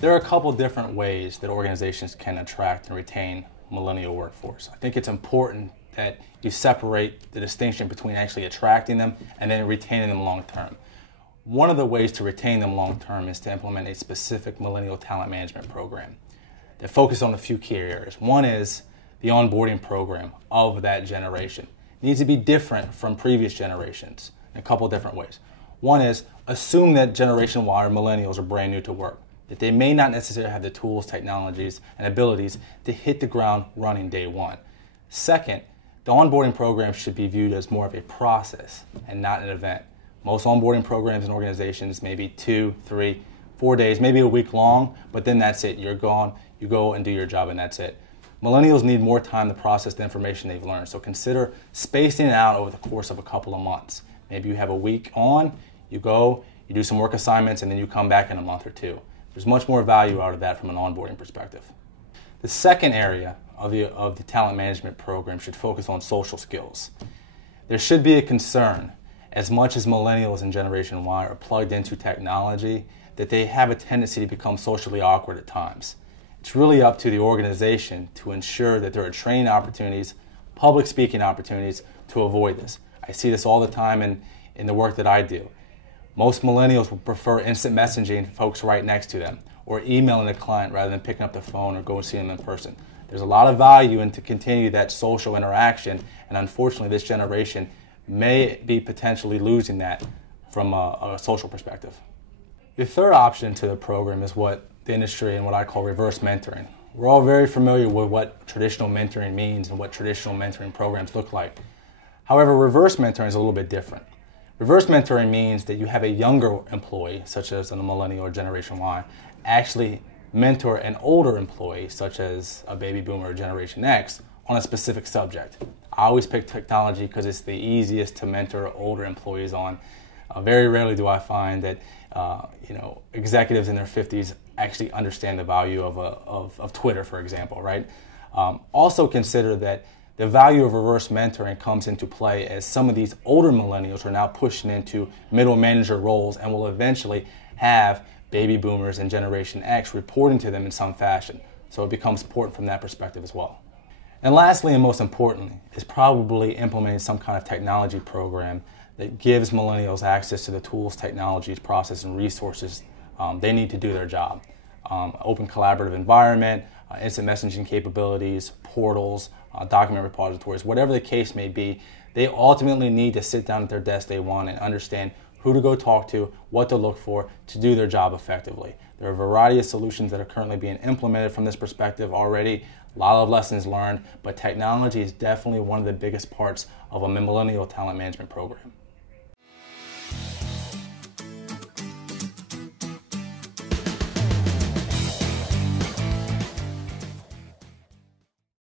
There are a couple different ways that organizations can attract and retain millennial workforce. I think it's important that you separate the distinction between actually attracting them and then retaining them long term. One of the ways to retain them long term is to implement a specific millennial talent management program that focuses on a few key areas. One is the onboarding program of that generation. It needs to be different from previous generations in a couple different ways. One is assume that Generation Y or millennials are brand new to work, that they may not necessarily have the tools, technologies, and abilities to hit the ground running day one. Second, the onboarding program should be viewed as more of a process and not an event. Most onboarding programs and organizations may be 2, 3, 4 days, maybe a week long, but then that's it. You're gone, you go and do your job, and that's it. Millennials need more time to process the information they've learned, so consider spacing it out over the course of a couple of months. Maybe you have a week on, you go, you do some work assignments, and then you come back in a month or two. There's much more value out of that from an onboarding perspective. The second area of the talent management program should focus on social skills. There should be a concern, as much as millennials and Generation Y are plugged into technology, that they have a tendency to become socially awkward at times. It's really up to the organization to ensure that there are training opportunities, public speaking opportunities to avoid this. I see this all the time in the work that I do. Most millennials will prefer instant messaging folks right next to them or emailing a client rather than picking up the phone or going to see them in person. There's a lot of value in to continue that social interaction, and unfortunately this generation may be potentially losing that from a social perspective. The third option to the program is what the industry and what I call reverse mentoring. We're all very familiar with what traditional mentoring means and what traditional mentoring programs look like. However, reverse mentoring is a little bit different. Reverse mentoring means that you have a younger employee, such as a millennial or Generation Y, actually mentor an older employee, such as a baby boomer or Generation X, on a specific subject. I always pick technology because it's the easiest to mentor older employees on. Very rarely do I find that executives in their 50s actually understand the value of Twitter, for example, right? Also consider that the value of reverse mentoring comes into play as some of these older millennials are now pushing into middle manager roles and will eventually have baby boomers and Generation X reporting to them in some fashion. So it becomes important from that perspective as well. And lastly, and most importantly, is probably implementing some kind of technology program that gives millennials access to the tools, technologies, processes, and resources they need to do their job. Open collaborative environment, instant messaging capabilities, portals, document repositories, whatever the case may be, they ultimately need to sit down at their desk day one and understand who to go talk to, what to look for to do their job effectively. There are a variety of solutions that are currently being implemented from this perspective already, a lot of lessons learned, but technology is definitely one of the biggest parts of a millennial talent management program.